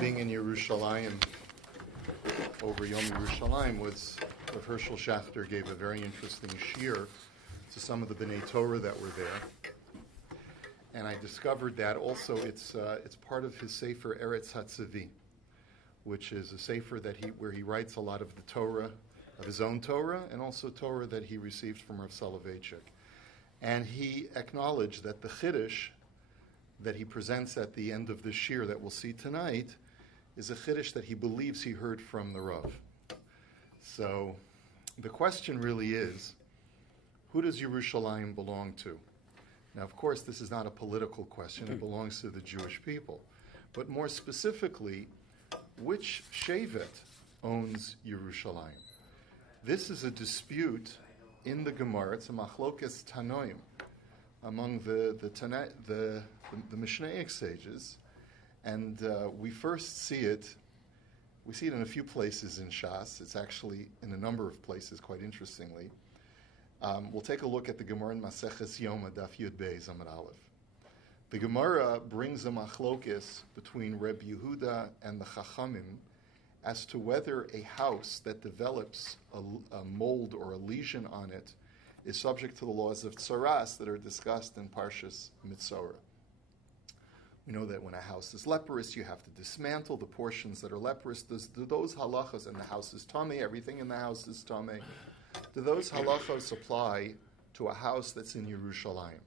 Being in Yerushalayim over Yom Yerushalayim was Rav Hershel Schachter gave a very interesting shiur to some of the B'nai Torah that were there, and I discovered that also it's part of his Sefer Eretz Hatzavi, which is a sefer where he writes a lot of the Torah, of his own Torah, and also Torah that he received from Rav Soloveitchik. And he acknowledged that the Chiddush that he presents at the end of the shiur that we'll see tonight is a Chiddush that he believes he heard from the Rav. So the question really is, who does Yerushalayim belong to? Now, of course, this is not a political question. It belongs to the Jewish people. But more specifically, which Shevet owns Yerushalayim? This is a dispute in the Gemara. It's a machlokes tanoim among the Mishnaic sages, and we first see it. We see it in a few places in Shas. It's actually in a number of places, quite interestingly. We'll take a look at the Gemara in Maseches Yoma, Daf Yud Beis Amud Aleph. The Gemara brings a machlokes between Reb Yehuda and the Chachamim as to whether a house that develops a mold or a lesion on it is subject to the laws of tsaras that are discussed in Parshas Mitzorah. We know that when a house is leprous, you have to dismantle the portions that are leprous. Do those halachos, and the house is tamei, everything in the house is tamei, do those halachos apply to a house that's in Yerushalayim?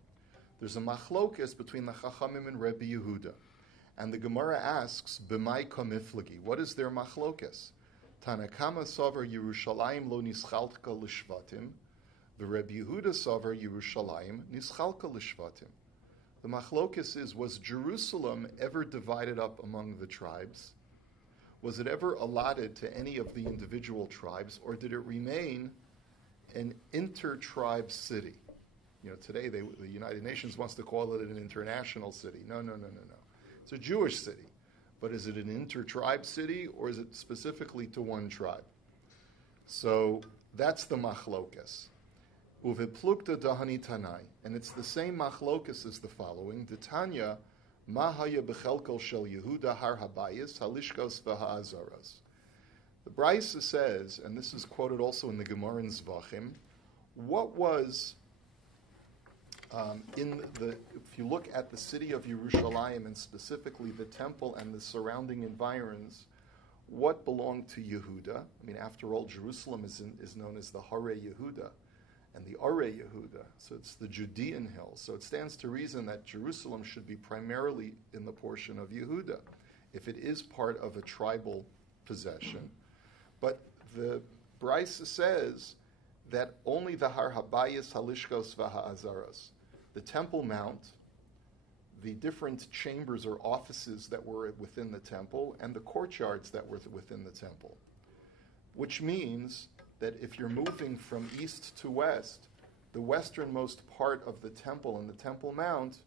There's a machlokas between the Chachamim and Rebbe Yehuda. And the Gemara asks, B'mai kamiflagi, what is their machlokas? Tanakama sover Yerushalayim lo nischalka l'shvatim, the Rebbe Yehuda sover Yerushalayim nischalka l'shvatim. The machlokas is, was Jerusalem ever divided up among the tribes? Was it ever allotted to any of the individual tribes, or did it remain an inter-tribe city? You know, today the United Nations wants to call it an international city. No. It's a Jewish city. But is it an inter-tribe city, or is it specifically to one tribe? So that's the machlokas. Uveplukta dahani tanai. And it's the same machlokas as the following. D'tanya, ma haya b'chelkol shel Yehuda har habayis halishkos v'ha'azaras. The Brisa says, and this is quoted also in the Gemara in Zvachim, what was if you look at the city of Yerushalayim and specifically the temple and the surrounding environs, what belonged to Yehuda? I mean, after all, Jerusalem is known as the Hare Yehuda and the Are Yehuda, so it's the Judean hills. So it stands to reason that Jerusalem should be primarily in the portion of Yehuda, if it is part of a tribal possession. But the Brisa says that only the Har Habayis, Halishkos, V'ha'azaras, the Temple Mount, the different chambers or offices that were within the temple, and the courtyards that were within the temple. Which means that if you're moving from east to west, the westernmost part of the temple and the Temple Mount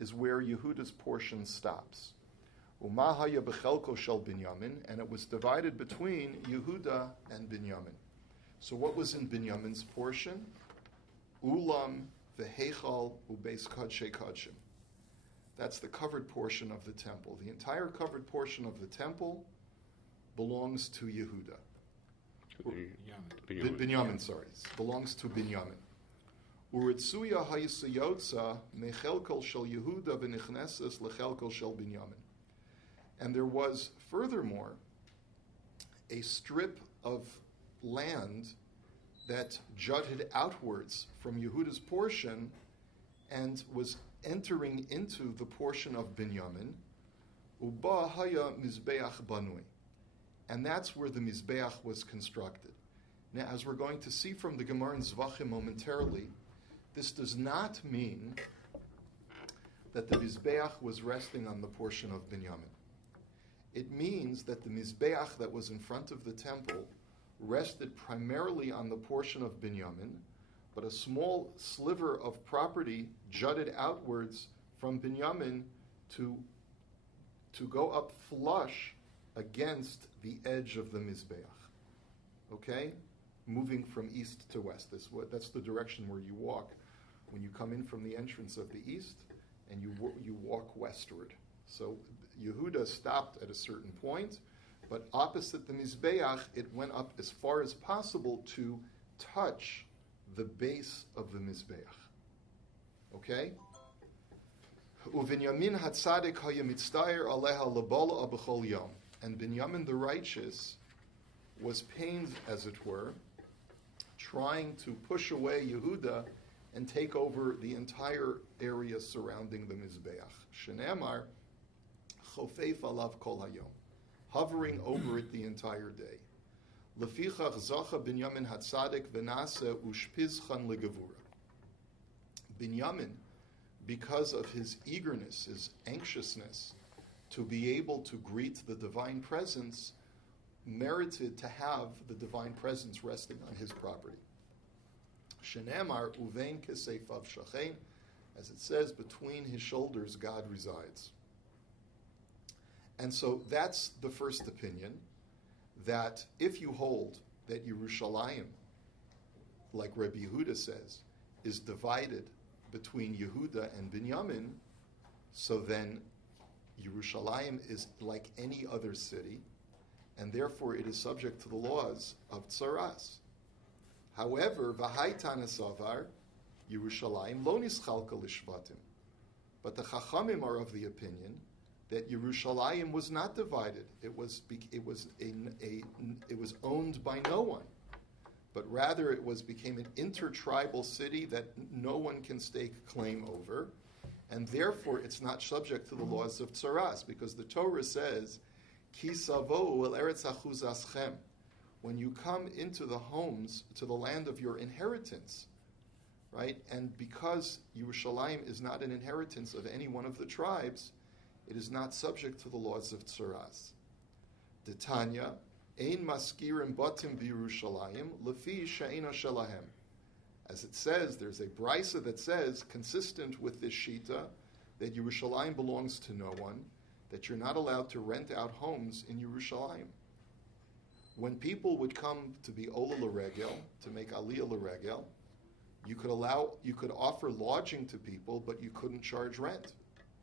is where Yehuda's portion stops. Umahaya b'chelko shel Binyamin, and it was divided between Yehuda and Binyamin. So what was in Binyamin's portion? Ulam v'heichal ubeis kodshei kodshim. That's the covered portion of the temple. The entire covered portion of the temple belongs to Yehuda. Binyamin, sorry. Belongs to Binyamin. Uritsuya hayisayotza mechelkol shel Yehuda v'nichneses lechelkol shel Binyamin. And there was, furthermore, a strip of land that jutted outwards from Yehuda's portion and was entering into the portion of Binyamin, Uba haya mizbeach banui. And that's where the mizbeach was constructed. Now, as we're going to see from the Gemara in Zvachim momentarily, this does not mean that the mizbeach was resting on the portion of Binyamin. It means that the mizbeach that was in front of the temple rested primarily on the portion of Binyamin, but a small sliver of property jutted outwards from Binyamin to go up flush against the edge of the Mizbeach. Okay? Moving from east to west. That's the direction where you walk when you come in from the entrance of the east and you walk westward. So Yehuda stopped at a certain point, but opposite the Mizbeach, it went up as far as possible to touch the base of the Mizbeach. Okay? Uvinyamin hatzadik hayamitzdayer aleha lebola abechol yom. And Binyamin the righteous was pained, as it were, trying to push away Yehuda and take over the entire area surrounding the Mizbeach. Shenemar chofeif alav kol hayom, hovering over it the entire day. Lefichach zacha Binyamin hatzadik v'nase ushpizchan legevura. Binyamin, because of his eagerness, his anxiousness to be able to greet the divine presence, merited to have the divine presence resting on his property. Shenemar uvein keseifav shachein, as it says, between his shoulders God resides. And so that's the first opinion, that if you hold that Yerushalayim, like Rabbi Yehuda says, is divided between Yehuda and Binyamin, so then Yerushalayim is like any other city, and therefore it is subject to the laws of Tsaras. However, V'haitan Savar, Yerushalayim lo nischalka lishvatim. But the Chachamim are of the opinion that Yerushalayim was not divided. It was owned by no one, but rather it became an intertribal city that no one can stake claim over, and therefore it's not subject to the laws of Tsaras, because the Torah says, Ki savo'u el eretz achuzaschem. When you come into the homes, to the land of your inheritance, right? And because Yerushalayim is not an inheritance of any one of the tribes, it is not subject to the laws of Tsaras. Detanya, ein maskirim batim b'Yerushalayim lefi she'ena shelahem. As it says, there's a brisa that says, consistent with this shita, that Yerushalayim belongs to no one, that you're not allowed to rent out homes in Yerushalayim. When people would come to be Ola L'Regel, to make Aliyah L'Regel, you could offer lodging to people, but you couldn't charge rent.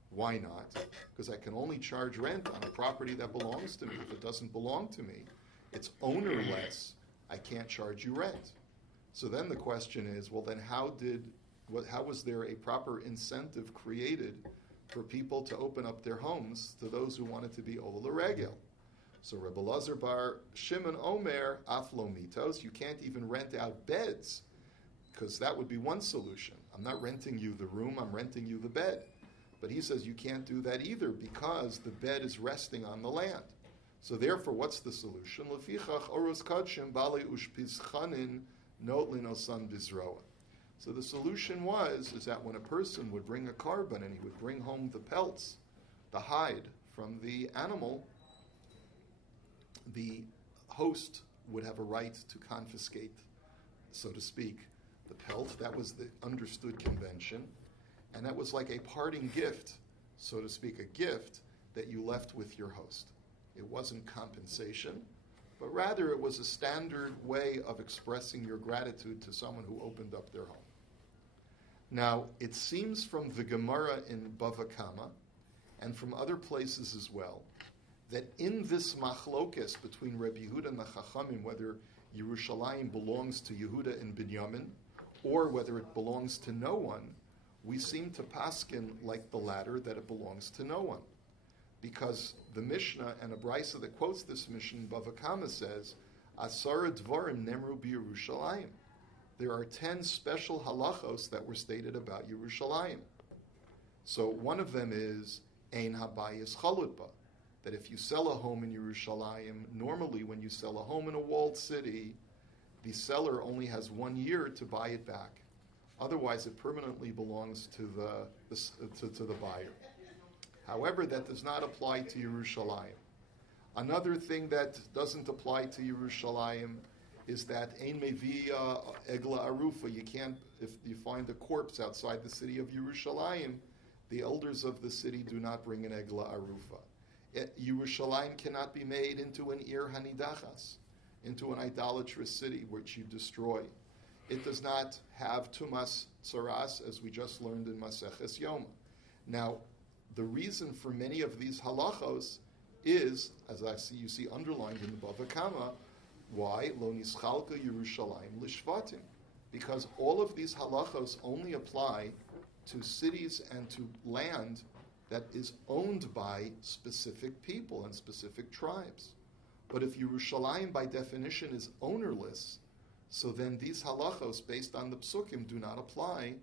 Why not? Because I can only charge rent on a property that belongs to me. If it doesn't belong to me, it's ownerless, I can't charge you rent. So then the question is, well then how was there a proper incentive created for people to open up their homes to those who wanted to be Ola L'Regel? So Rebbe Lazar bar Shimon Omer aflo mitos, you can't even rent out beds, because that would be one solution. I'm not renting you the room, I'm renting you the bed. But he says you can't do that either, because the bed is resting on the land. So therefore, what's the solution? Lefichach oros kadshim bali ushpizchanin not linosan bizroa. So the solution is that when a person would bring a carbon and he would bring home the pelts, the hide from the animal, the host would have a right to confiscate, so to speak, the pelt. That was the understood convention. And that was like a parting gift, so to speak, a gift that you left with your host. It wasn't compensation, but rather it was a standard way of expressing your gratitude to someone who opened up their home. Now, it seems from the Gemara in Bava Kama, and from other places as well, that in this machlokes between Rabbi Yehuda and the Chachamim, whether Yerushalayim belongs to Yehuda and Binyamin, or whether it belongs to no one, we seem to paskin like the latter, that it belongs to no one. Because the Mishnah and a brisa that quotes this Mishnah, Bava Kama, says, Asara dvarim nemru b'Yerushalayim. There are 10 special halachos that were stated about Yerushalayim. So one of them is ein habayis chalutba, that if you sell a home in Yerushalayim, normally when you sell a home in a walled city, the seller only has 1 year to buy it back. Otherwise, it permanently belongs to the buyer. However, that does not apply to Yerushalayim. Another thing that doesn't apply to Yerushalayim is that ein meviya egla arufa. You can't, if you find a corpse outside the city of Yerushalayim, the elders of the city do not bring an egla arufa. Yerushalayim cannot be made into an ir hanidachas, into an idolatrous city which you destroy. It does not have tumas tsaras, as we just learned in Maseches Yoma. Now, the reason for many of these halachos is, as you see underlined in the Bava Kama, why lo nischalka Yerushalayim lishvatim? Because all of these halachos only apply to cities and to land that is owned by specific people and specific tribes. But if Yerushalayim by definition is ownerless, so then these halachos based on the psukim do not apply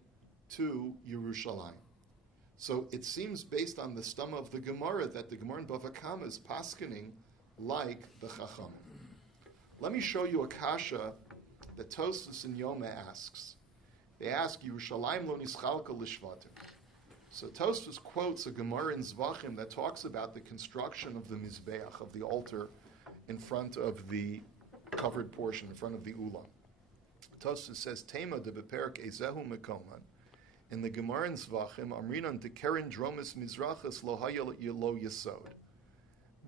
to Yerushalayim. So it seems based on the stomach of the Gemara that the Gemara in Bava Kama is paskening like the Chachamim. Let me show you a kasha that Tosfos and Yoma asks. They ask Yerushalayim lo nischalka lishvatim. So Tosfos quotes a Gemara in Zvachim that talks about the construction of the mizbeach, of the altar, in front of the covered portion, in front of the ulam. Tosfos says, Tema de beperek ezehu mekoman. In the Gemara in Zvachim, Amrinan de keren dromis mizrachas lo lo yesod.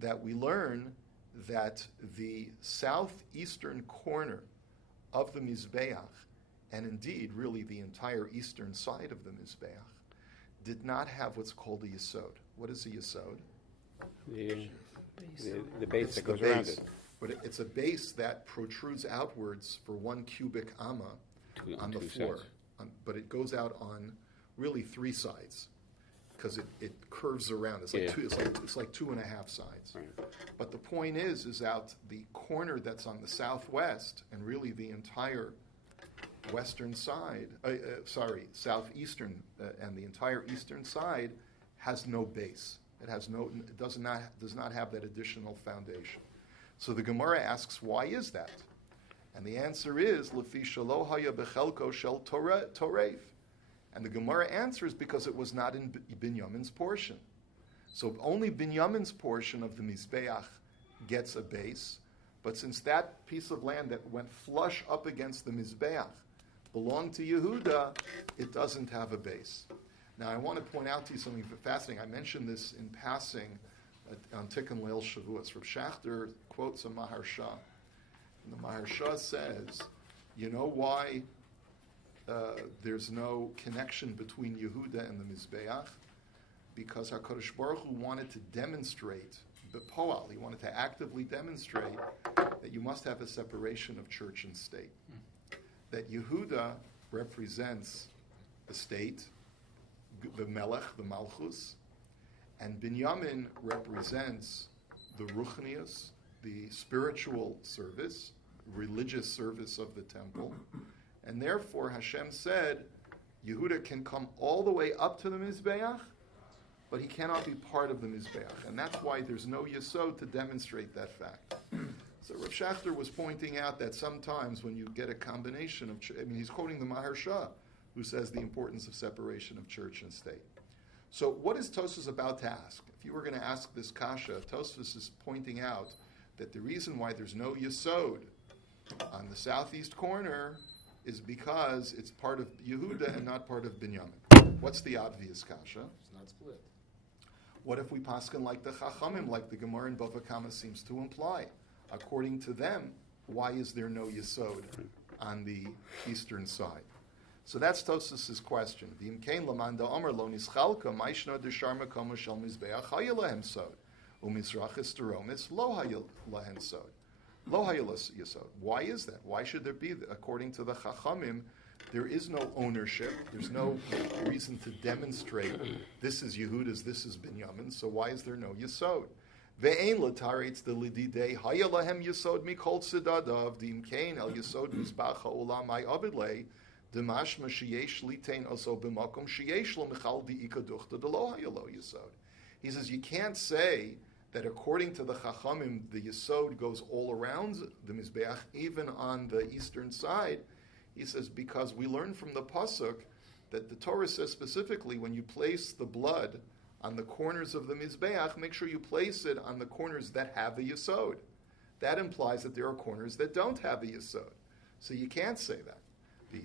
That we learn that the southeastern corner of the mizbeach, and indeed really the entire eastern side of the mizbeach, did not have what's called a yesod. What is a yesod? The base that goes around it. But it's a base that protrudes outwards for 1 cubic amma on the floor. But it goes out on really 3 sides because it curves around. It's like it's like 2.5 sides. Right. But the point is out the corner that's on the southwest and really the entire western side, southeastern and the entire eastern side has no base. It does not have that additional foundation. So the Gemara asks, why is that? And the answer is Lefi shelo haya bechelko shel torev. And the Gemara answers because it was not in Binyamin's portion. So only Binyamin's portion of the Mizbeach gets a base, but since that piece of land that went flush up against the Mizbeach belonged to Yehuda, it doesn't have a base. Now I want to point out to you something fascinating. I mentioned this in passing on Tikkun Leil Shavuos. Rav Schachter quotes a Maharsha. And the Maharsha says, you know why there's no connection between Yehuda and the Mizbeach? Because HaKadosh Baruch Hu wanted to demonstrate, B'poal, he wanted to actively demonstrate that you must have a separation of church and state. That Yehuda represents the state, the Melech, the Malchus, and Binyamin represents the Ruchnius, the spiritual service, religious service of the temple. And therefore Hashem said, Yehuda can come all the way up to the Mizbeach, but he cannot be part of the Mizbeach. And that's why there's no Yesod to demonstrate that fact. So Rav Schachter was pointing out that sometimes when you get a combination of, he's quoting the Maharsha, who says the importance of separation of church and state. So what is Tosfos about to ask? If you were going to ask this kasha, Tosfos is pointing out that the reason why there's no Yesod on the southeast corner is because it's part of Yehuda and not part of Binyamin. What's the obvious kasha? It's not split. What if we paskin like the Chachamim, like the Gemara in Bava Kama seems to imply? According to them, why is there no Yesod on the eastern side? So that's Tosfos' question. V'imkein lamanda omer lo nischalka ma'ishna deshar makom shel mizbeach haya lahem sod u'mizrachis teromis lo haya lahem sod lo haya yesod. Why is that? Why should there be? According to the Chachamim, there is no ownership. There's no reason to demonstrate this is Yehuda's, this is Binyamin. So why is there no Yesod? Ve'ein l'taretz the lididei haya lahem Yesod mikol tzedadav v'imkein el Yesod mizbach ha'olam ha'avidlei. He says you can't say that according to the Chachamim the Yesod goes all around the Mizbeach, even on the eastern side. He says because we learn from the Pasuk that the Torah says specifically when you place the blood on the corners of the Mizbeach, make sure you place it on the corners that have a Yesod. That implies that there are corners that don't have a Yesod. So you can't say that. The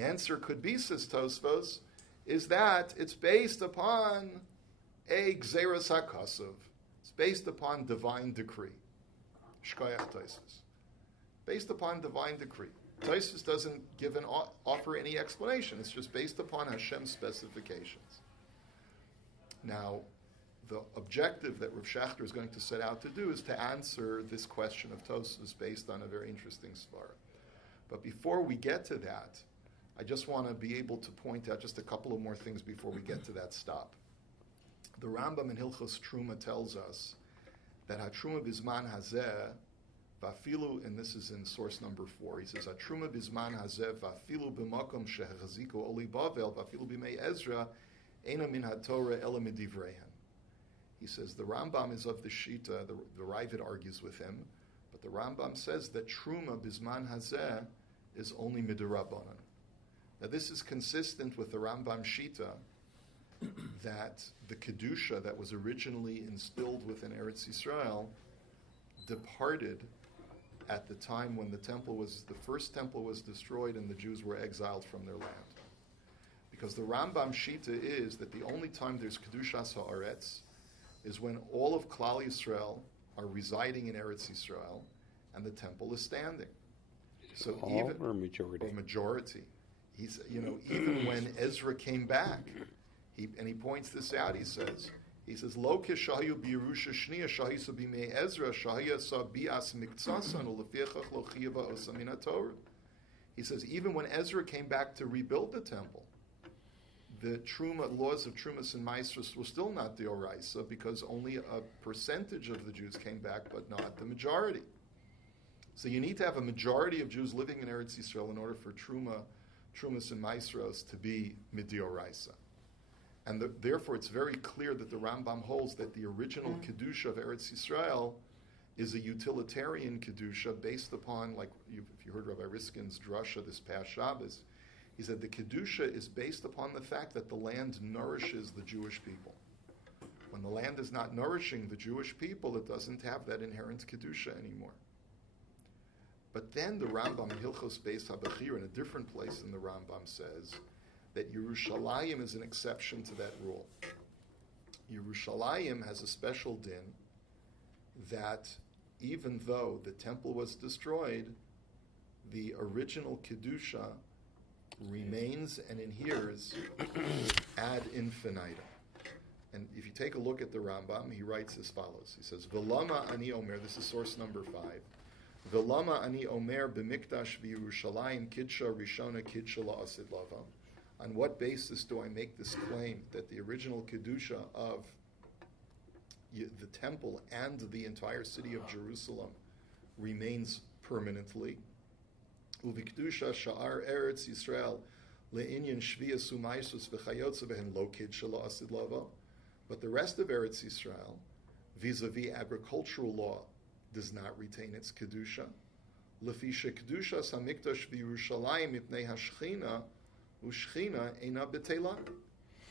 answer could be, says Tosfos, is that it's based upon a Gzeras HaKasav. It's based upon divine decree. Shkoyach Tosfos. Based upon divine decree. Tosfos doesn't offer any explanation. It's just based upon Hashem's specifications. Now, the objective that Rav Schachter is going to set out to do is to answer this question of Tosfos based on a very interesting svara. But before we get to that, I just want to be able to point out just a couple of more things before we get to that stop. The Rambam in Hilchos Truma tells us that HaTruma Bizman Hazeh Vafilu, and this is in source number 4, he says, HaTruma Bizman Hazeh Vafilu B'makom Shehachaziko Oli Bavel Vafilu B'mei Ezra Eina Min HaTorah Ela Midivrehen. He says the Rambam is of the Shita, the Ravid argues with him, but the Rambam says that Truma Bizman Hazeh is only Midirabbanan. Now this is consistent with the Rambam Shita that the Kedusha that was originally instilled within Eretz Yisrael departed at the time when the first temple was destroyed and the Jews were exiled from their land. Because the Rambam Shita is that the only time there's Kedushas Haaretz is when all of Klal Yisrael are residing in Eretz Yisrael and the temple is standing. So all even or majority? Or majority. He's, even when Ezra came back, he points this out. He says, Lo keshayu b'Yerusha shniya shahisu b'mei Ezra shahaya sa bi'as miktsasan ulefiachach lo chiyava osa min haTorah. He says, even when Ezra came back to rebuild the temple, the laws of Trumas and Maestros were still not the Oraisa because only a percentage of the Jews came back, but not the majority. So you need to have a majority of Jews living in Eretz Yisrael in order for Trumas and Maestros to be Midioraisa. And therefore it's very clear that the Rambam holds that the original Kedusha of Eretz Yisrael is a utilitarian Kedusha based upon, like if you heard Rabbi Riskin's drasha this past Shabbos, he said the Kedusha is based upon the fact that the land nourishes the Jewish people. When the land is not nourishing the Jewish people, it doesn't have that inherent Kedusha anymore. But then the Rambam in Hilchos Beis HaBechir, in a different place in the Rambam, says that Yerushalayim is an exception to that rule. Yerushalayim has a special din that even though the temple was destroyed, the original Kedusha remains and adheres ad infinitum. And if you take a look at the Rambam, he writes as follows. He says, V'lama ani omer, this is source number 5, V'lama ani omer b'mikdash v'Yerushalayim kidsha rishona kidsha la'asid lava. On what basis do I make this claim that the original Kedusha of the temple and the entire city of Jerusalem remains permanently? Uvikdusha sha'ar Eretz Yisrael le'inyan shviyas u'maisus v'chayotza v'hen lo kidsha la'asid lava. But the rest of Eretz Yisrael, vis-a-vis agricultural law, does not retain its Kedusha. Lefi shekedusha samikdash v'Yerushalayim mipnei hashchina u'shchina eina b'tela.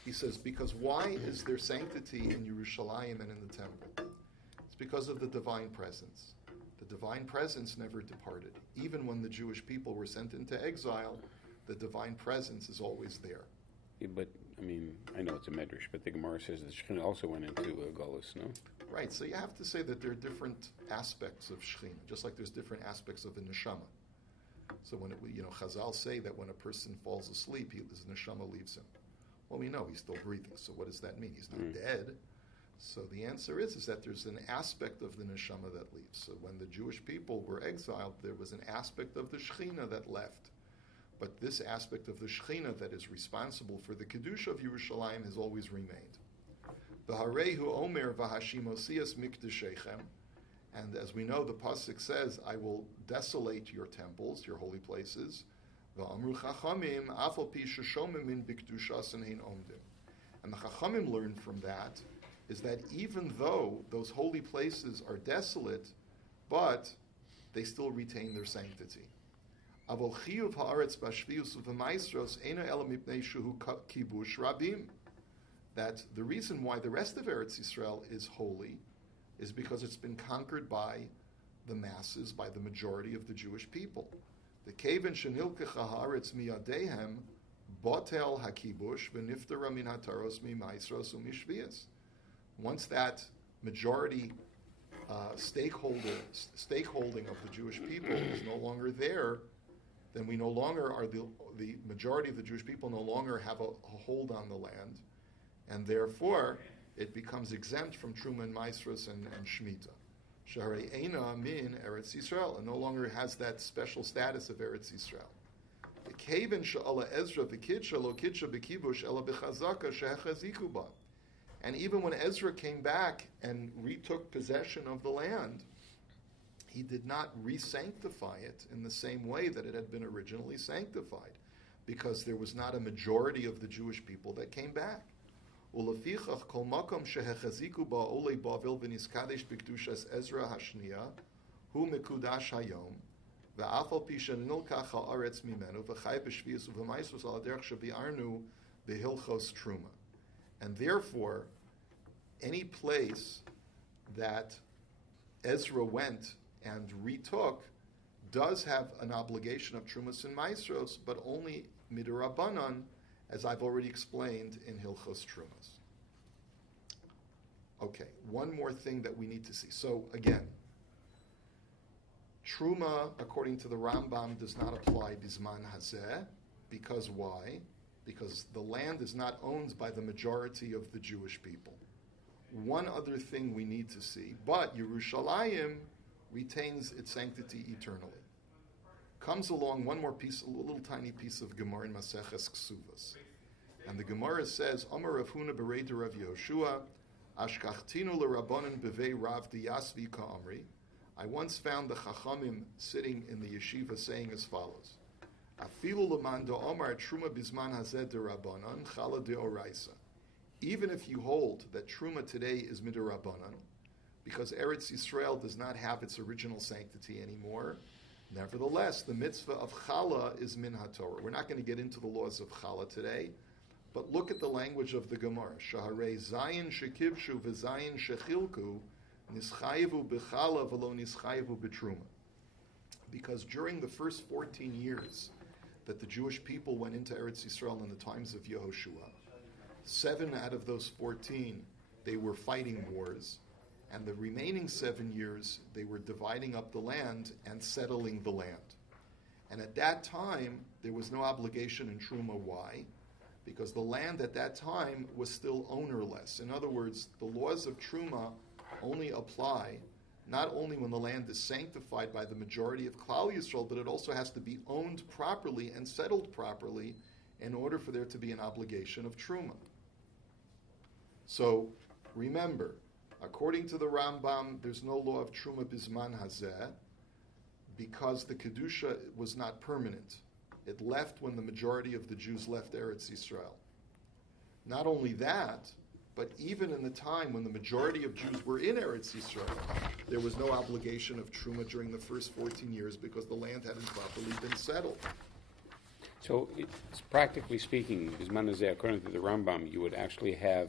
He says, because why is there sanctity in Yerushalayim and in the temple? It's because of the divine presence. The divine presence never departed. Even when the Jewish people were sent into exile, the divine presence is always there. Yeah, but, I know it's a medrash, but the Gemara says that Shekhinah also went into Golus, no? Right, so you have to say that there are different aspects of Shekhinah, just like there's different aspects of the neshama. So when Chazal say that when a person falls asleep, his neshama leaves him. Well, we know he's still breathing, so what does that mean? He's not dead. So the answer is that there's an aspect of the neshama that leaves. So when the Jewish people were exiled, there was an aspect of the Shekhinah that left. But this aspect of the Shekhinah that is responsible for the Kedusha of Yerushalayim has always remained. V'harehu omer v'hashimosias mikdashechem. And as we know, the pasuk says, I will desolate your temples, your holy places. V'amru chachamim afal pi sheshomim min bikdushas ein omdim. And the chachamim learned from that is that even though those holy places are desolate, but they still retain their sanctity. Avol chiyuv haaretz b'shvius u'v'maisros eino ela mipnei shehu kibush rabim. That the reason why the rest of Eretz Yisrael is holy is because it's been conquered by the masses, by the majority of the Jewish people. The kaven shenilkecha haaretz miyadehem botel hakibush v'niftara min hataros mimaisros u'mishvias. Once that majority stakeholding of the Jewish people is no longer there, then we no longer are the majority of the Jewish people no longer have a hold on the land, and therefore it becomes exempt from Truma and Maasros and Shemitah. Shaharei Eina min Eretz Yisrael, and no longer has that special status of Eretz Yisrael. The Kaven she'ala Ezra v'kidsha lo kidsha b'kibush ela b'chazaka shehechaziku ba. And even when Ezra came back and retook possession of the land, he did not re-sanctify it in the same way that it had been originally sanctified, because there was not a majority of the Jewish people that came back. Ulefichach kol makom shehechaziku ba olei bavel v'niskadesh b'kedushas Ezra hashniya hu mekudash hayom v'afal pisha nilkach ha'aretz mimenu v'chay b'shvius u'v'maisus al derech shebi'arnu b'hilchos truma. And therefore, any place that Ezra went and retook does have an obligation of Trumas and Maasros, but only midirabanan, as I've already explained in Hilchos Trumas. Okay, one more thing that we need to see. So again, Truma, according to the Rambam, does not apply Bizman Hazeh, because why? Because the land is not owned by the majority of the Jewish people. One other thing we need to see, but Yerushalayim retains its sanctity eternally. Comes along one more piece, a little tiny piece of Gemara in Maseches Ksuvas. And the Gemara says, Amar Rav Huna Bereder Rav Yehoshua, Ashkachtinu l'Rabbanan bevei Rav Diyasvi ka'amri. I once found the Chachamim sitting in the yeshiva saying as follows, Afilu l'man da'omar truma bizman hazeh d'Rabbanan chala de'oraisa. Even if you hold that Truma today is midirabanan, because Eretz Yisrael does not have its original sanctity anymore, nevertheless, the mitzvah of Chala is min haTorah. We're not going to get into the laws of Chala today, but look at the language of the Gemara. Shaharei Zayin shekivshu v'Zayin shechilku nischayevu b'Chala v'lo nischayevu b'Truma. Because during the first 14 years that the Jewish people went into Eretz Yisrael in the times of Yehoshua, 7 out of those 14, they were fighting wars. And the remaining 7 years, they were dividing up the land and settling the land. And at that time, there was no obligation in Truma. Why? Because the land at that time was still ownerless. In other words, the laws of Truma only apply not only when the land is sanctified by the majority of Klal Yisrael, but it also has to be owned properly and settled properly in order for there to be an obligation of Truma. So, remember, according to the Rambam, there's no law of Truma Bizman Hazeh because the Kedusha was not permanent. It left when the majority of the Jews left Eretz Yisrael. Not only that, but even in the time when the majority of Jews were in Eretz Yisrael, there was no obligation of Truma during the first 14 years because the land hadn't properly been settled. So, it's practically speaking, Bizman Hazeh, according to the Rambam, you would actually have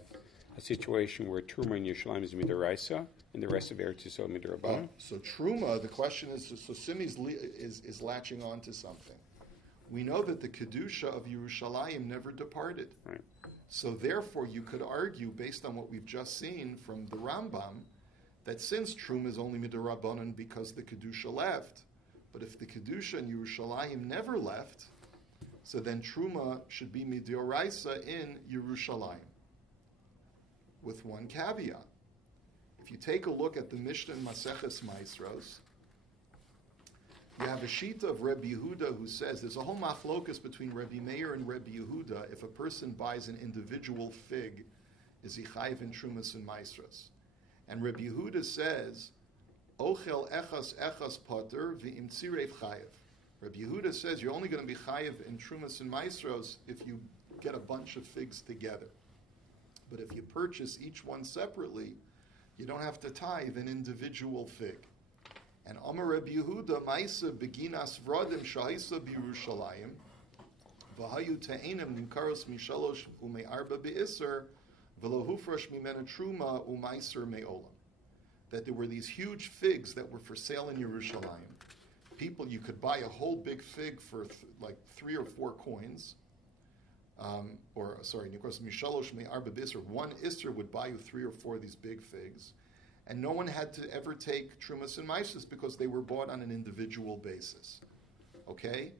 a situation where Truma in Yerushalayim is midaraisa, and the rest of Eretz Yisrael midarabanan. So Truma, the question is, so Simi is latching on to something. We know that the Kedusha of Yerushalayim never departed. Right. So therefore, you could argue, based on what we've just seen from the Rambam, that since Truma is only midarabanan because the Kedusha left, but if the Kedusha in Yerushalayim never left, so then Truma should be midaraisa in Yerushalayim. With one caveat. If you take a look at the Mishnah in Maseches Maasros, you have a shita of Rabbi Yehuda who says there's a whole machlokus between Rabbi Meir and Rabbi Yehuda. If a person buys an individual fig, is he chayiv in Trumas and Maasros? And Rabbi Yehuda says, Ochel echas poter v'im tzirev chayiv. Rabbi Yehuda says you're only going to be chayiv in Trumas and Maasros if you get a bunch of figs together. But if you purchase each one separately, you don't have to tithe an individual fig. And Amar Rabbi Yehuda, Maisa beginas vradim shahisa b'Yerushalayim, v'hayu te'enim nimkaros mishalosh u'me'arba be'isr, v'lo hufrash mimena truma u'maiser me'olam. That there were these huge figs that were for sale in Yerushalayim. People, you could buy a whole big fig for like 3 or 4 coins. One Isser would buy you 3 or 4 of these big figs, and no one had to ever take Trumas and Maasros because they were bought on an individual basis. Okay?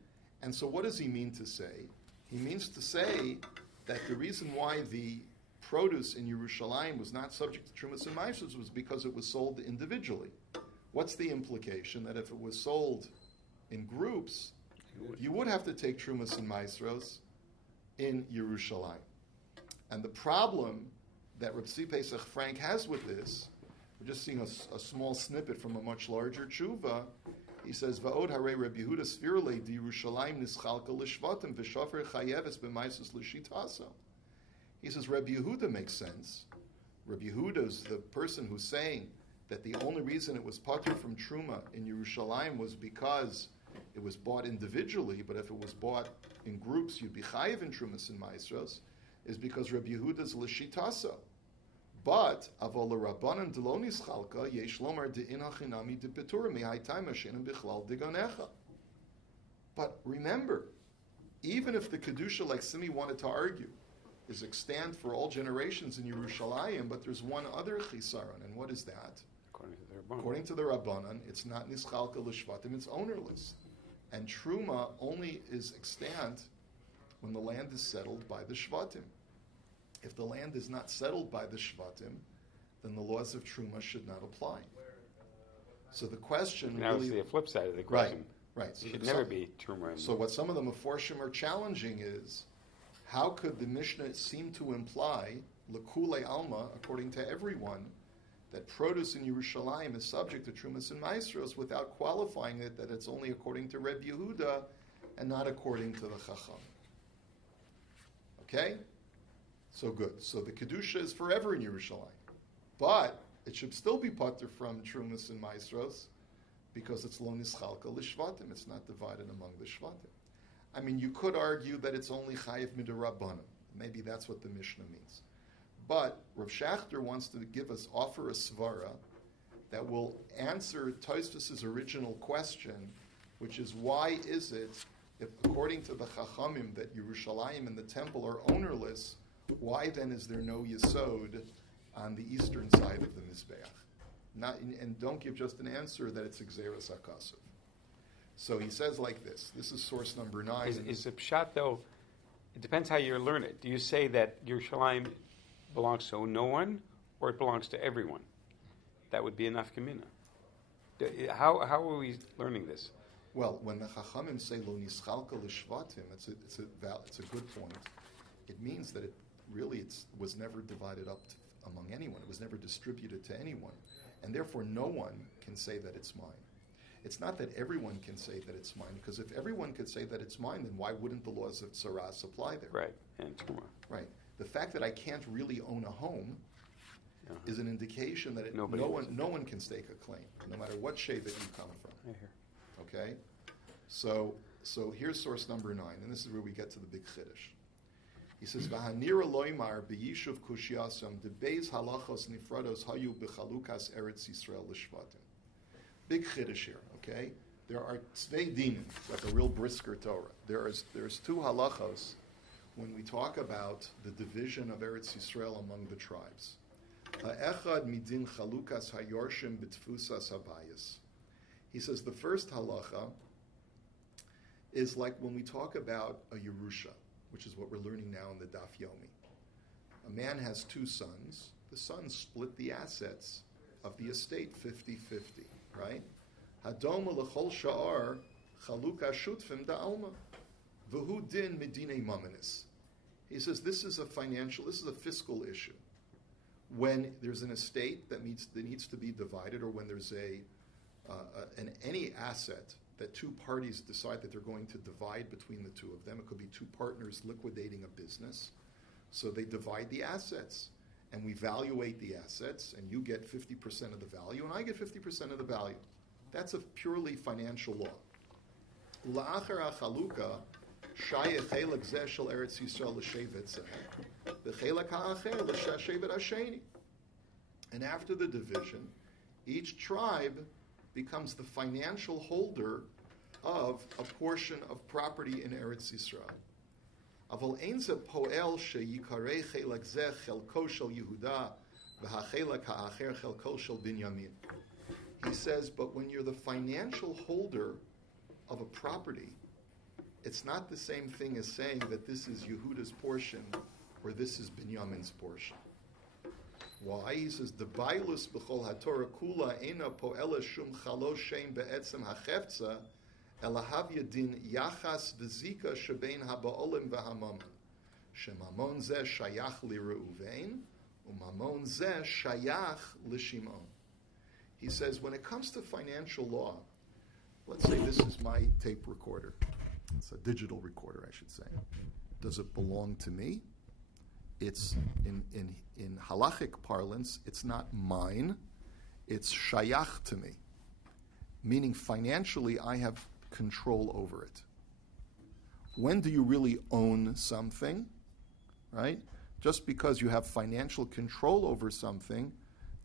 And so what does he mean to say? He means to say that the reason why the produce in Yerushalayim was not subject to Trumas and Maasros was because it was sold individually. What's the implication? That if it was sold in groups, you would have to take Trumas and Maasros in Yerushalayim. And the problem that Reb Tzvi Pesach Frank has with this, we're just seeing a small snippet from a much larger tshuva. He says, "Va'od harei Reb Yehuda svirle di Yerushalayim nischalka l'shvatim v'shofer chayeves b'maisus l'shitasa." He says Reb Yehuda makes sense. Reb Yehuda is the person who's saying that the only reason it was patur from truma in Yerushalayim was because it was bought individually, but if it was bought in groups, you'd be chayev in trumas and maasros, is because Reb Yehuda's l'shitasa. But avol l'rabbanan d'lo nischalka yesh lomar de'in hachinami de'petura mihai time hashenim bichlal diganecha. But remember, even if the kedusha, like Simi wanted to argue, is extant for all generations in Yerushalayim, but there's one other chisaron, and what is that? According to the Rabbanan, it's not nischalka l'shvatim, it's ownerless. And truma only is extant when the land is settled by the shvatim. If the land is not settled by the shvatim, then the laws of truma should not apply. So the question now really... Now it's the flip side of the question. Right. So it should never be truma. So what some of the Meforshim are challenging is, how could the Mishnah seem to imply, l'kulei alma, according to everyone, that produce in Yerushalayim is subject to Trumas and Maasros without qualifying it that it's only according to Reb Yehuda and not according to the Chacham. Okay? So good. So the Kedusha is forever in Yerushalayim. But it should still be patur from Trumas and Maasros because it's lo nischalka l'shvatim. It's not divided among the shvatim. I mean, you could argue that it's only chayiv midrabbanan. Maybe that's what the Mishnah means. But Rav Shachter wants to offer a svara that will answer Tosfos' original question, which is, why is it, if according to the Chachamim, that Yerushalayim and the temple are ownerless, why then is there no yesod on the eastern side of the Mizbeach? And don't give just an answer that it's Xeris HaKasav. So he says like this. This is source number 9. Is the pshat, though, it depends how you learn it. Do you say that Yerushalayim belongs to no one, or it belongs to everyone? That would be enough kamina. How are we learning this? Well, when the Chachamim say lo nischalka l'shvatim, it's a good point. It means that it was never divided up among anyone. It was never distributed to anyone, and therefore no one can say that it's mine. It's not that everyone can say that it's mine, because if everyone could say that it's mine, then why wouldn't the laws of tsaras apply there? Right, and truma. Right. The fact that I can't really own a home is an indication that no one can stake a claim, no matter what shevet you come from. I hear. Okay? So here's source number 9, and this is where we get to the big chiddush. He says, "V'hanira loymar b'yishuv kushiasam debeis halachos nifrados hayu b'chalukas eretz Yisrael l'shvatim." Big chiddush here, okay? There are tzvei dinim, like a real brisker Torah. There's 2 halachos when we talk about the division of Eretz Yisrael among the tribes. Ha'echad midin chalukas hayorshim b'tfusas habayis. He says the first halacha is like when we talk about a Yerusha, which is what we're learning now in the Daf Yomi. A man has 2 sons. The sons split the assets of the estate 50-50, right? Hadoma l'chol sha'ar chaluka shutfim da'alma. V'hu din medine mamanis. He says this is a fiscal issue. When there's an estate that needs to be divided, or when there's any asset that 2 parties decide that they're going to divide between the 2 of them, it could be 2 partners liquidating a business, so they divide the assets, and we valuate the assets, and you get 50% of the value, and I get 50% of the value. That's a purely financial law. La'achar ha'chaluka shayech chelak zeh shel Eretz Yisrael l'shevet zeh, v'chelak ha'acher l'shevet hasheni. And after the division, each tribe becomes the financial holder of a portion of property in Eretz Yisrael. Aval ein ze poel sheyikarei chelak zeh chelko shel Yehuda v'hachelak ha'acher chelko shel Binyamin. He says, but when you're the financial holder of a property, it's not the same thing as saying that this is Yehuda's portion or this is Binyamin's portion. Why? He says, the bailus b'chol haTorah kula ena po'ela shum chalo shem be'etzem hachefza ela havya din yachas v'zika shebein haba'olim v'hamamon. Shemamon zeh shayach li Reuven, umamon zeh shayach li Shimon. He says, when it comes to financial law, let's say this is my tape recorder. It's a digital recorder, I should say. Does it belong to me? It's in halachic parlance, it's not mine, it's shayach to me. Meaning financially, I have control over it. When do you really own something? Right? Just because you have financial control over something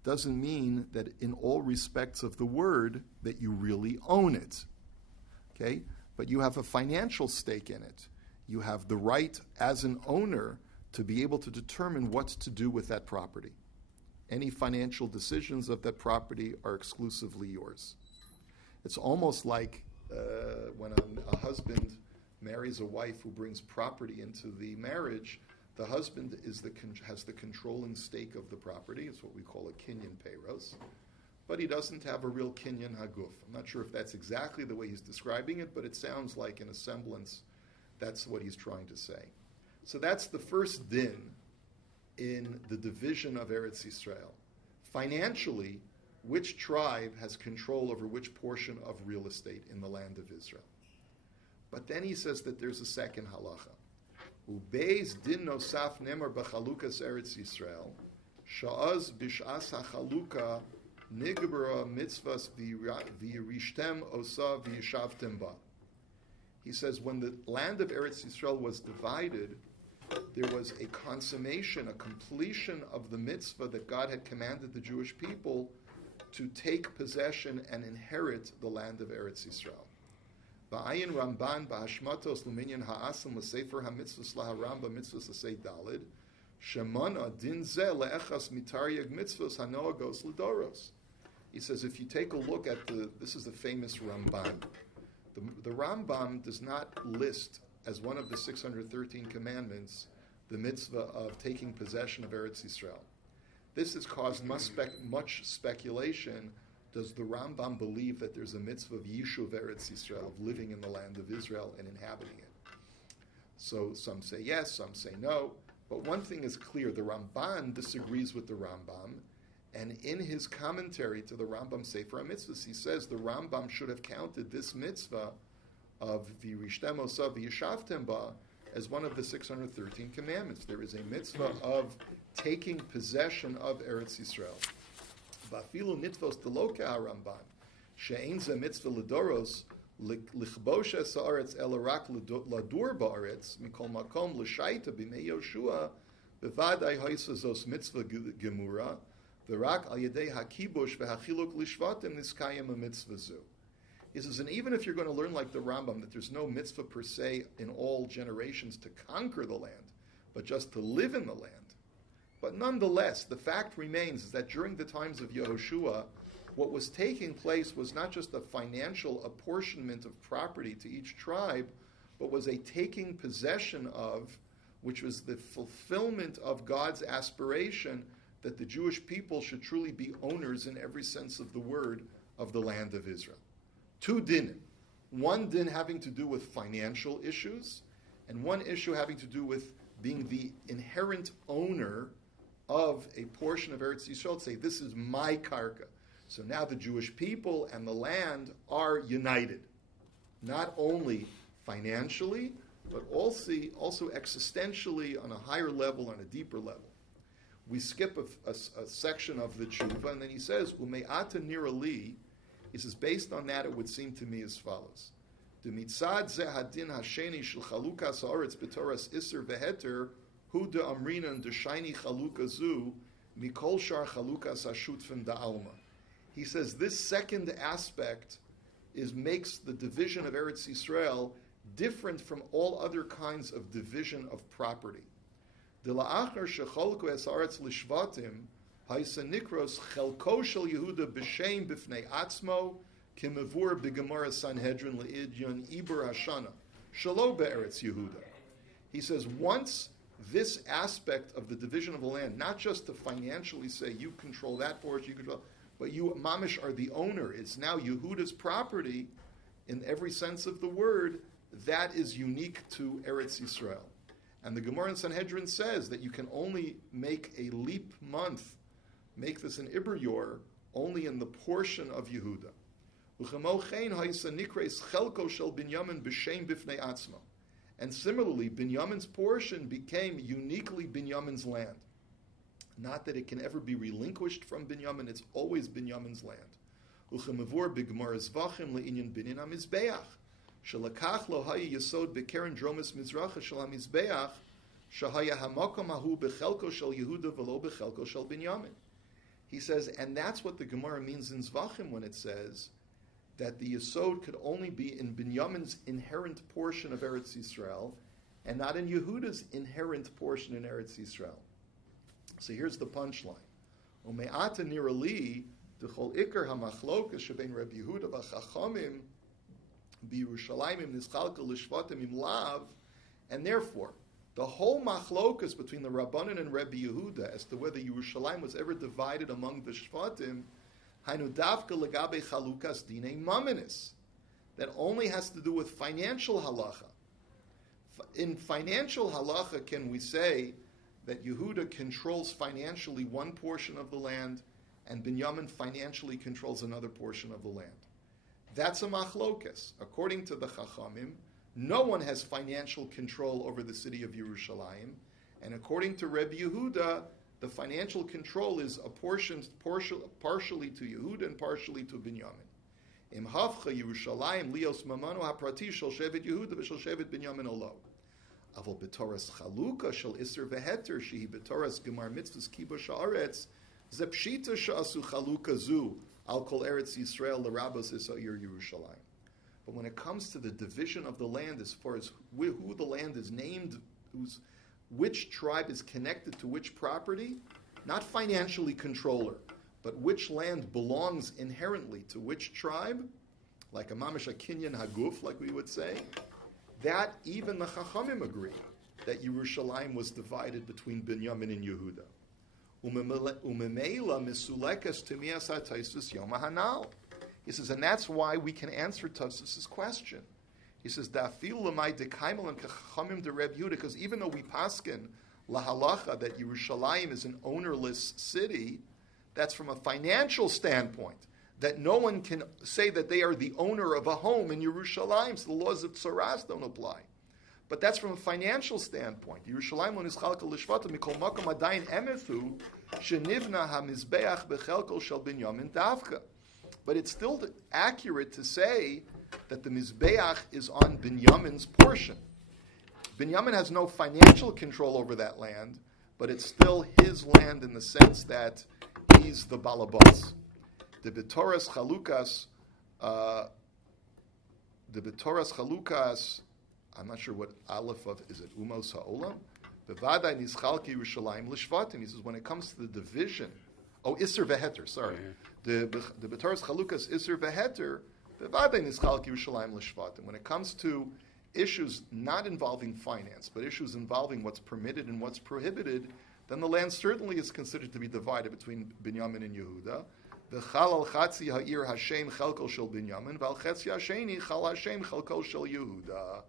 doesn't mean that in all respects of the word that you really own it. Okay? But you have a financial stake in it. You have the right as an owner to be able to determine what to do with that property. Any financial decisions of that property are exclusively yours. It's almost like when a husband marries a wife who brings property into the marriage, the husband has the controlling stake of the property. It's what we call a kinyan peiros. But he doesn't have a real kinyan haguf. I'm not sure if that's exactly the way he's describing it, but it sounds like in a semblance that's what he's trying to say. So that's the first din in the division of Eretz Yisrael. Financially, which tribe has control over which portion of real estate in the land of Israel? But then he says that there's a second halacha. Ubeis din nosaf nemar b'chalukas Eretz Yisrael, sha'az bish'as ha'chaluka nigbara mitzvahs v'yirishtem osa v'yishavtem ba. He says when the land of Eretz Yisrael was divided, there was a consummation, a completion of the mitzvah that God had commanded the Jewish people to take possession and inherit the land of Eretz Yisrael. Va'ayin Ramban ba'hashmatos l'minyan ha'asam l'sefer ha'mitzvahs laharamba mitzvahs l'sei dalid shemana din zeh le'echas mitaryag mitzvahs hanoagos l'doros. He says if you take a look at this is the famous Ramban. The Rambam does not list as one of the 613 commandments the mitzvah of taking possession of Eretz Yisrael. This has caused much speculation. Does the Rambam believe that there's a mitzvah of Yishuv Eretz Yisrael, of living in the land of Israel and inhabiting it? So some say yes, some say no. But one thing is clear, the Ramban disagrees with the Rambam, and in his commentary to the Rambam Sefer HaMitzvahs, he says the Rambam should have counted this mitzvah of V'yirishtem osa v'yishavtem ba as one of the 613 commandments. There is a mitzvah of taking possession of Eretz Yisrael. V'afilu nitvos deloka Ramban she'ein ze mitzvah ledoros lichbosh es haaretz ela rak ladur ba'aretz mikol makom l'shaita b'mei Yoshua b'vadai haisa zos mitzvah gemura v'rak al yedei hakibush v'hachiluk lishvatim niskayim a mitzvah zu. He says, and even if you're going to learn like the Rambam that there's no mitzvah per se in all generations to conquer the land, but just to live in the land. But nonetheless, the fact remains is that during the times of Yehoshua, what was taking place was not just a financial apportionment of property to each tribe, but was a taking possession of, which was the fulfillment of God's aspiration that the Jewish people should truly be owners in every sense of the word of the land of Israel. Two dinim. One din having to do with financial issues, and one issue having to do with being the inherent owner of a portion of Eretz Yisrael. Say, this is my karka. So now the Jewish people and the land are united. Not only financially, but also existentially on a higher level, on a deeper level. We skip a section of the tshuva, and then he says, Ume'ata nira li. He says, based on that, it would seem to me as follows. The mitzad zeh hadin hasheni shel chalukas haaretz b'toras iser veheter hu de amrinan de shiny chaluka zu mikol shar chalukas hashutfim da alma. He says this second aspect makes the division of Eretz Yisrael different from all other kinds of division of property. De la'achar shecholku es haaretz lishvatim Haisa nikros chelko shel Yehuda b'shem b'fnei atzmo kimavur b'gemara Sanhedrin le'idyon ibur hashana shelo be'eretz Yehuda. He says once this aspect of the division of the land, not just to financially say you control that portion, you control, but you, mamish, are the owner. It's now Yehuda's property in every sense of the word. That is unique to Eretz Yisrael. And the Gemara in Sanhedrin says that you can only make a leap month, make this an Iber Yor, only in the portion of Yehuda. And similarly, Binyamin's portion became uniquely Binyamin's land. Not that it can ever be relinquished from Binyamin, it's always Binyamin's land. Uchemavur b'gemar zvachim le'inyan binyan ha-mizbeach. Shelakach lo haya yesod b'keren dromis mizracha shel ha-mizbeach shahaya hamakom hahu b'chelko shel Yehuda v'lo b'chelko shel Binyamin. He says, and that's what the Gemara means in Zvachim when it says that the Yesod could only be in Binyamin's inherent portion of Eretz Yisrael and not in Yehuda's inherent portion in Eretz Yisrael. So here's the punchline. Ume'ata nirali d'chol ikar hamachlokas shebein Reb Yehuda v'chachamim b'Yerushalayim nischalka l'shvatim im lav, and therefore the whole machlokas between the Rabbanan and Rebbe Yehuda as to whether Yerushalayim was ever divided among the Shvatim, hainu davka legabe chalukas dinei maminis, that only has to do with financial halacha. In financial halacha, can we say that Yehuda controls financially one portion of the land and Binyamin financially controls another portion of the land? That's a machlokas. According to the Chachamim, no one has financial control over the city of Yerushalayim, and according to Rebbe Yehuda, the financial control is apportioned partially to Yehuda and partially to Binyamin. Im hafcha Yerushalayim lios mamano haprati shel shevet Yehuda v'shel shevet Binyamin olo. Avol b'toras chaluka shel iser v'heter shehi b'toras gemar mitzvahs kibush haaretz zepshita sha'asu chaluka zu al kol eretz Yisrael l'rabos isa'ir Yerushalayim. But when it comes to the division of the land, as far as who the land is named, which tribe is connected to which property, not financially controller, but which land belongs inherently to which tribe, like a mamash kinyan haguf, like we would say, that even the Chachamim agree that Yerushalayim was divided between Binyamin and Yehuda. Umemeila misulekas timias hataisus yom hanal. He says, and that's why we can answer Tosfos' question. He says, "Da'afil l'may dekaimal and kachamim de Reb Yehuda," because even though we paskin lahalacha that Yerushalayim is an ownerless city, that's from a financial standpoint. That no one can say that they are the owner of a home in Yerushalayim, so the laws of Tsaras don't apply. But that's from a financial standpoint. Yerushalayim lo nischalka l'shvatim mikol makom adayin emethu shenivna hamizbeach bechelko shel Binyamin davka. But it's still accurate to say that the Mizbeach is on Binyamin's portion. Binyamin has no financial control over that land, but it's still his land in the sense that he's the balabas. The B'toras Chalukas, I'm not sure what aleph of, is it Umos Ha'olam? B'vadai nischalki Yerushalayim l'shvatim. He says when it comes to the division, Isser Veheter, sorry. The B'toras Chalukas Isser Veheter, b'vadai nischalki Yerushalayim l'shvatim. When it comes to issues not involving finance, but issues involving what's permitted and what's prohibited, then the land certainly is considered to be divided between Binyamin and Yehuda. V'chal al chatzi ha'ir Hashem chelko shel Binyamin, v'al chatzi ha'sheni chal Hashem chelko shel Yehuda.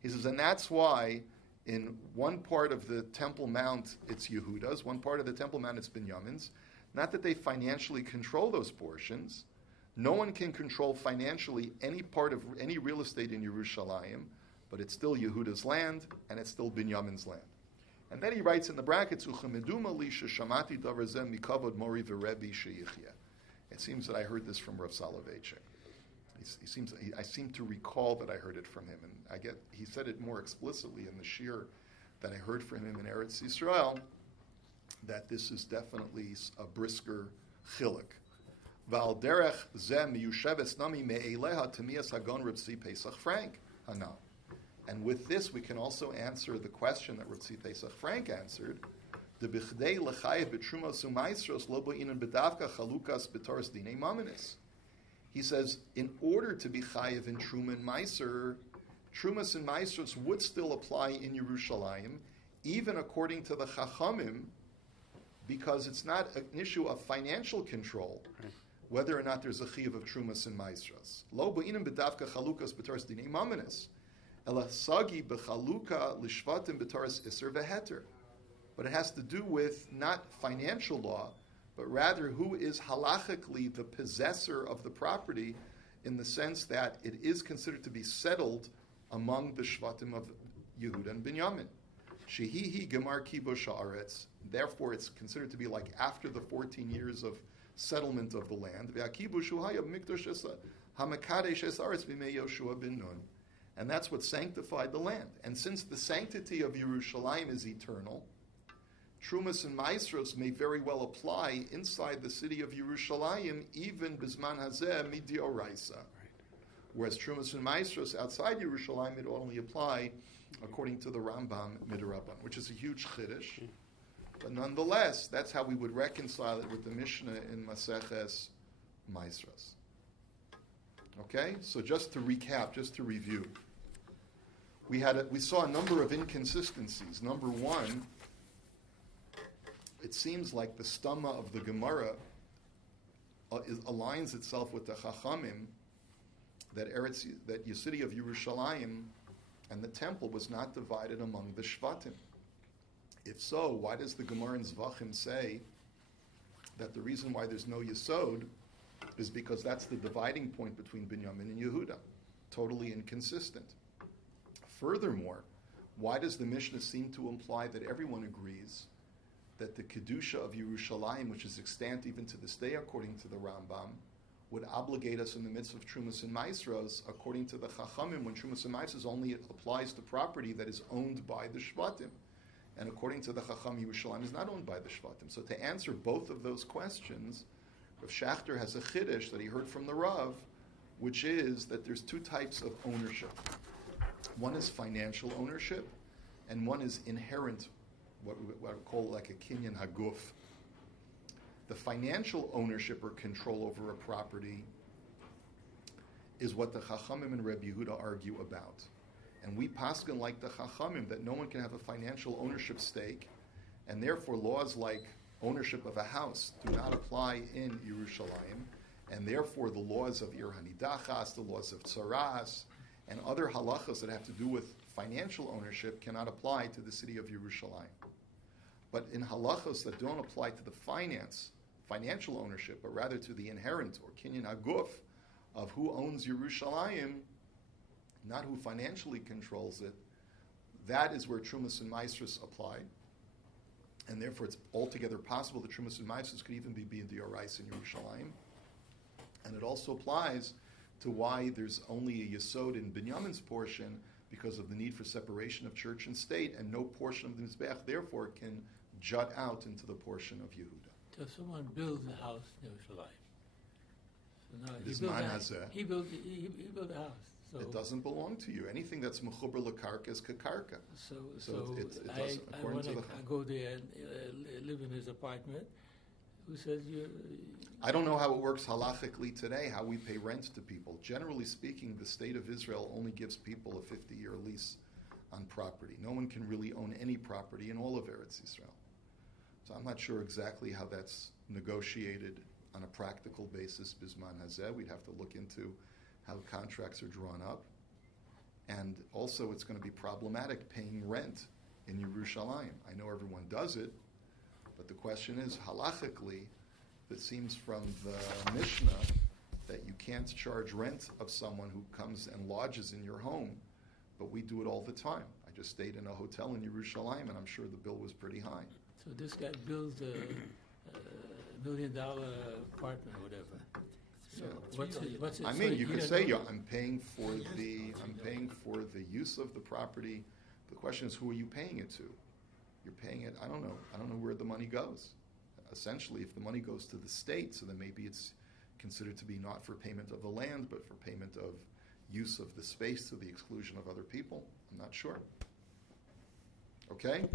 He says, and that's why in one part of the Temple Mount it's Yehuda's, one part of the Temple Mount it's Binyamin's. Not that they financially control those portions. No one can control financially any part of any real estate in Yerushalayim, but it's still Yehuda's land and it's still Binyamin's land. And then he writes in the brackets, it seems that I heard this from Rav Soloveitchik. I seem to recall that I heard it from him, and he said it more explicitly in the Shiur than I heard from him in Eretz Yisrael, that this is definitely a brisker chiluk. Val derech zem yusheves nami me'eleha tamias hagon Reb Tzvi Pesach Frank hana. And with this, we can also answer the question that Reb Tzvi Pesach Frank answered: the bichdei lechayev b'trumos u'maisros lo bo'inen bedavka chalukas b'toras dinei maminis. He says, in order to be chayev in truma and meiser, Trumas and Maasros would still apply in Yerushalayim, even according to the Chachamim, because it's not an issue of financial control, whether or not there's a chiyuv of Trumas and Maasros. Lo ba'inam b'davka chalukas b'taras dinei mamanis, ela sagi b'chaluka l'shvatim b'taras iser v'heter. But it has to do with not financial law, but rather who is halachically the possessor of the property, in the sense that it is considered to be settled among the shvatim of Yehuda and Binyamin. Shehihi gemar kibush haaretz. Therefore, it's considered to be like after the 14 years of settlement of the land. And that's what sanctified the land. And since the sanctity of Yerushalayim is eternal, Trumas and Maasros may very well apply inside the city of Yerushalayim, even Bizman Hazeh Midioraisa. Whereas Trumas and Maasros outside Yerushalayim, it only apply according to the Rambam Midrabban, which is a huge chiddush. But nonetheless, that's how we would reconcile it with the Mishnah in Maseches Maasros. Okay, so just to recap, just to review, we saw a number of inconsistencies. Number one, it seems like the stomach of the Gemara aligns itself with the Chachamim that your city of Yerushalayim and the temple was not divided among the Shvatim. If so, why does the Gemara in Zvachim say that the reason why there's no Yesod is because that's the dividing point between Binyamin and Yehuda? Totally inconsistent. Furthermore, why does the Mishnah seem to imply that everyone agrees that the Kedusha of Yerushalayim, which is extant even to this day according to the Rambam, would obligate us in the midst of Trumas and Maasros, according to the Chachamim, when Trumas and Maasros only applies to property that is owned by the Shvatim. And according to the Chacham, Yerushalayim is not owned by the Shvatim. So to answer both of those questions, Rav Schachter has a chiddush that he heard from the Rav, which is that there's two types of ownership. One is financial ownership, and one is inherent, what we call like a kinyan haguf. The financial ownership or control over a property is what the Chachamim and Rebbe Yehuda argue about. And we paskin like the Chachamim that no one can have a financial ownership stake, and therefore laws like ownership of a house do not apply in Yerushalayim, and therefore the laws of Ir Hanidachas, the laws of Tsaras, and other halachas that have to do with financial ownership cannot apply to the city of Yerushalayim. But in halachos that don't apply to the financial ownership, but rather to the inherent or kinyan haguf of who owns Yerushalayim, not who financially controls it, that is where Trumas and Maasros apply. And therefore it's altogether possible that Trumas and Maasros could even be B'Diorais in Yerushalayim. And it also applies to why there's only a Yesod in Binyamin's portion, because of the need for separation of church and state, and no portion of the Mizbeach therefore can jut out into the portion of Yehuda. So someone builds a house in Yerushalayim. So now he built a house. So it doesn't belong to you. Anything that's mechuber lekarka is kakarka. So I go there and live in his apartment. Who says you? I don't know how it works halachically today, how we pay rent to people. Generally speaking, the state of Israel only gives people a 50-year lease on property. No one can really own any property in all of Eretz Israel. So I'm not sure exactly how that's negotiated on a practical basis, Bisman Hazeh. We'd have to look into how contracts are drawn up. And also it's going to be problematic paying rent in Yerushalayim. I know everyone does it, but the question is, halachically, it seems from the Mishnah that you can't charge rent of someone who comes and lodges in your home, but we do it all the time. I just stayed in a hotel in Yerushalayim, and I'm sure the bill was pretty high. So this guy builds a $1 million apartment or whatever. So what's it? I mean, you could say I'm paying for the use of the property. The question is, who are you paying it to? You're paying it. I don't know where the money goes. Essentially, if the money goes to the state, so then maybe it's considered to be not for payment of the land, but for payment of use of the space to the exclusion of other people. I'm not sure. Okay?